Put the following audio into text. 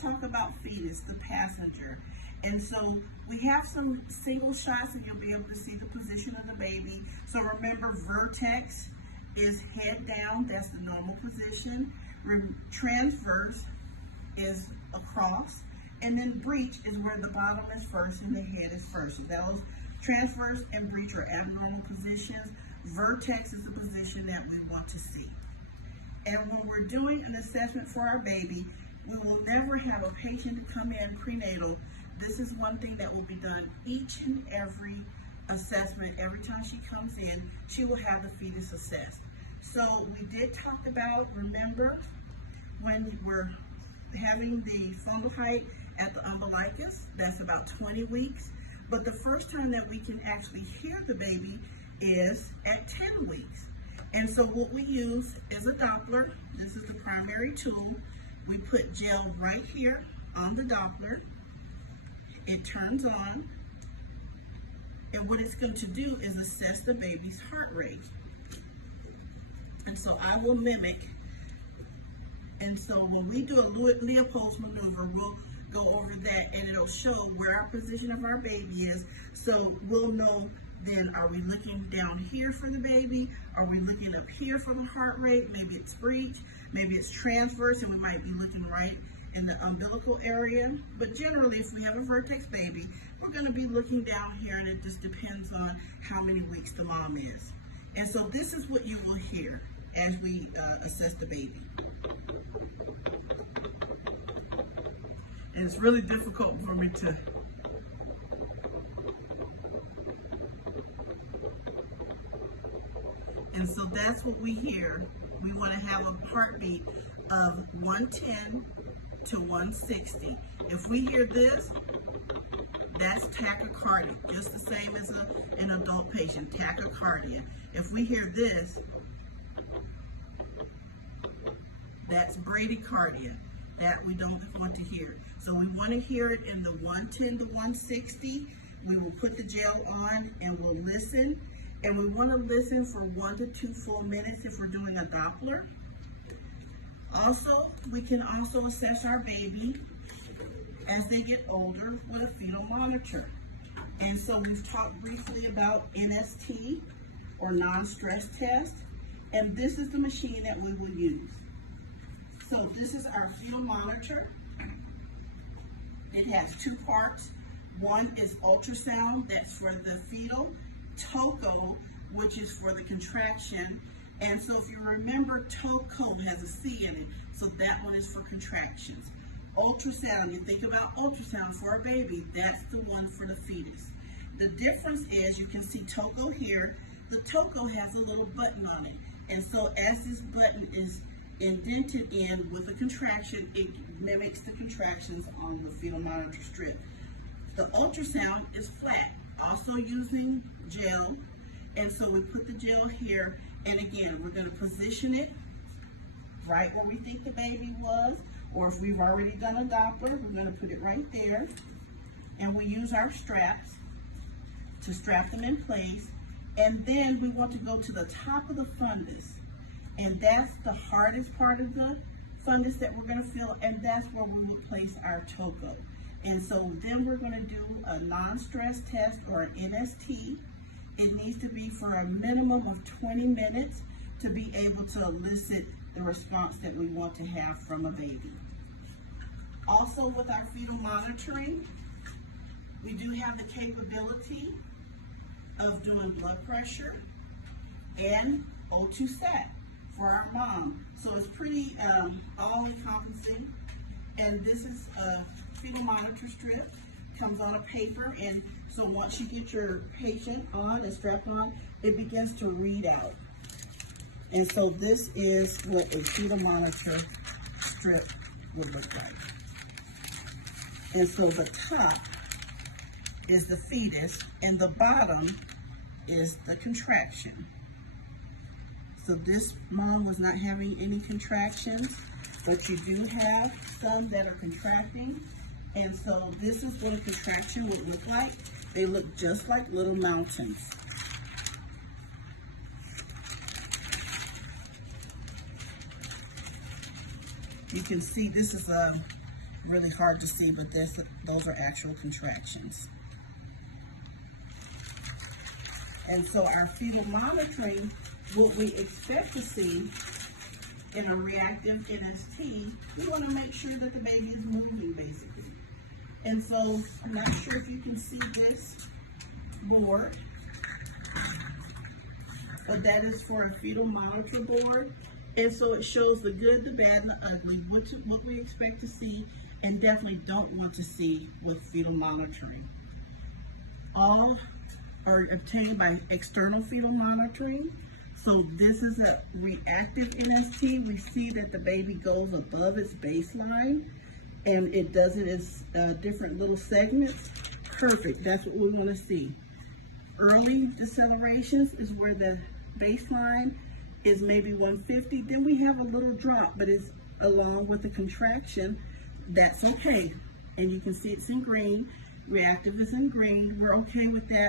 talk about fetus, the passenger. And so we have some single shots and you'll be able to see the position of the baby. So remember, vertex is head down, that's the normal position. Transverse is across, and then breech is where the bottom is first and the head is first. So those transverse and breech are abnormal positions. Vertex is the position that we want to see. And when we're doing an assessment for our baby, we will never have a patient come in prenatal. This is one thing that will be done each and every assessment. Every time she comes in, she will have the fetus assessed. So we did talk about, remember, when we're having the fundal height at the umbilicus, that's about 20 weeks. But the first time that we can actually hear the baby is at 10 weeks. And so what we use is a Doppler. This is the primary tool. We put gel right here on the Doppler. It turns on. And what it's going to do is assess the baby's heart rate. And so I will mimic. And so when we do a Leopold's maneuver, we'll go over that and it'll show where our position of our baby is. So we'll know then, are we looking down here for the baby? Are we looking up here for the heart rate? Maybe it's breech, maybe it's transverse, and we might be looking right in the umbilical area. But generally, if we have a vertex baby, we're gonna be looking down here, and it just depends on how many weeks the mom is. And so this is what you will hear as we assess the baby. And it's really difficult for me to and so that's what we hear. We want to have a heartbeat of 110 to 160. If we hear this, that's tachycardia, just the same as an adult patient, tachycardia. If we hear this, that's bradycardia, that we don't want to hear. So we want to hear it in the 110 to 160. We will put the gel on and we'll listen. And we want to listen for 1 to 2 full minutes if we're doing a Doppler. Also, we can also assess our baby as they get older with a fetal monitor. And so we've talked briefly about NST, or non-stress test, and this is the machine that we will use. So this is our fetal monitor. It has 2 parts. One is ultrasound, that's for the fetal. TOCO, which is for the contraction. And so if you remember, TOCO has a C in it, so that one is for contractions. Ultrasound, you think about ultrasound for a baby, that's the one for the fetus. The difference is, you can see TOCO here, the TOCO has a little button on it. And so as this button is indented in with a contraction, it mimics the contractions on the fetal monitor strip. The ultrasound is flat, also using gel, and so we put the gel here, and again, we're going to position it right where we think the baby was, or if we've already done a Doppler, we're going to put it right there, and we use our straps to strap them in place, and then we want to go to the top of the fundus, and that's the hardest part of the fundus that we're going to feel, and that's where we would place our TOCO. And so then we're going to do a non-stress test, or an NST. It needs to be for a minimum of 20 minutes to be able to elicit the response that we want to have from a baby. Also, with our fetal monitoring, we do have the capability of doing blood pressure and O2 sat for our mom. So it's pretty all-encompassing. And this is a fetal monitor strip, comes on a paper, and so once you get your patient on and strapped on, it begins to read out. And so this is what a fetal monitor strip would look like. And so the top is the fetus, and the bottom is the contraction. So this mom was not having any contractions, but you do have some that are contracting. And so this is what a contraction would look like. They look just like little mountains. You can see this is really hard to see, but those are actual contractions. And so our fetal monitoring, what we expect to see in a reactive NST, we want to make sure that the baby is moving, basically. And so I'm not sure if you can see this board, but that is for a fetal monitor board. And so it shows the good, the bad, and the ugly, what we expect to see and definitely don't want to see with fetal monitoring. All are obtained by external fetal monitoring. So this is a reactive NST. We see that the baby goes above its baseline and it does it as different little segments. Perfect, that's what we want to see. Early decelerations is where the baseline is maybe 150. Then we have a little drop, but it's along with the contraction. That's okay. And you can see it's in green. Reactive is in green. We're okay with that.